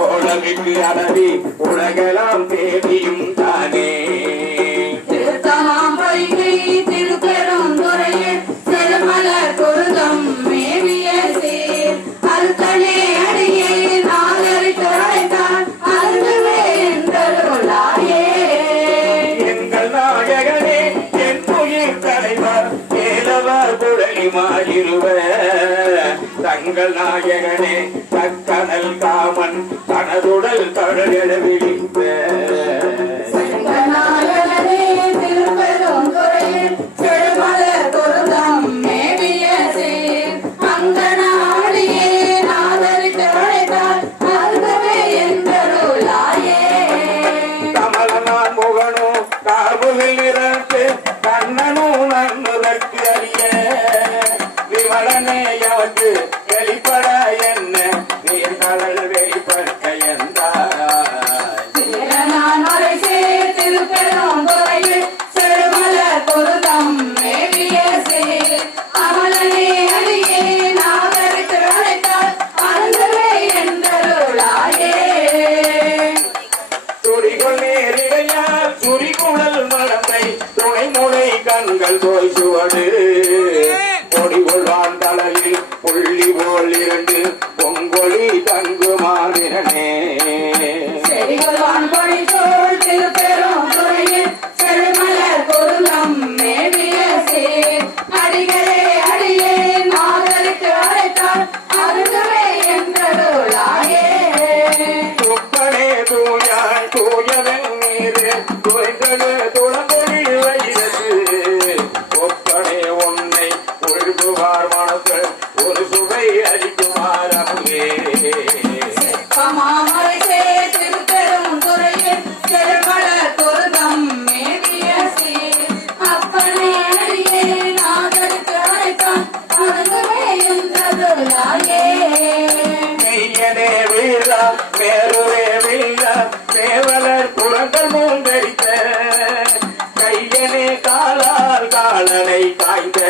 ஓலமிக்கு அளவி உலகெல்லாம் தேடியும் தானே திருத்தமாம் பொய்கை திருப்பெருந்துறையே செருமலர் குருதம் மேவிய சீர் அருத்தனே அடியே நாகரித்து அழைத்தார் அருகவே என்றருளாயே எங்கள் நாயகனே என் உயிர் தலைவர் ஏலவர் குழலி மாறிடுவர் தங்கள் நாயகனே தக்கனல் காமன் தனதுடல் தழல் விழித்த கமலனான் முகனோ கார்புவில் இறந்து கண்ணனும் நன்னுதற்கு அறிய விமலனே எவற்கு வெளிப்பட என்ன நீர்கடல் வெளிப்பட்ட என்றார் கண்கள் போய் சுவடு கொடிகொள்வான் தலையில் புள்ளி போல் இரண்டு பொங்கொழி தங்கு மாறினே துப்பனே தூயாய் தூயவன் மீது துறைகளு துளங்கொழி வைரது ஒப்பனே உன்னை ஒழுகுவார் மனத்தில் ஒரு சுவை அளிக்குமாறே மெய்யனே வீரா மேருவே வீரா தேவலர் குளங்கள் மூந்தரித்த கையனே காலால் காலனை காய்ந்த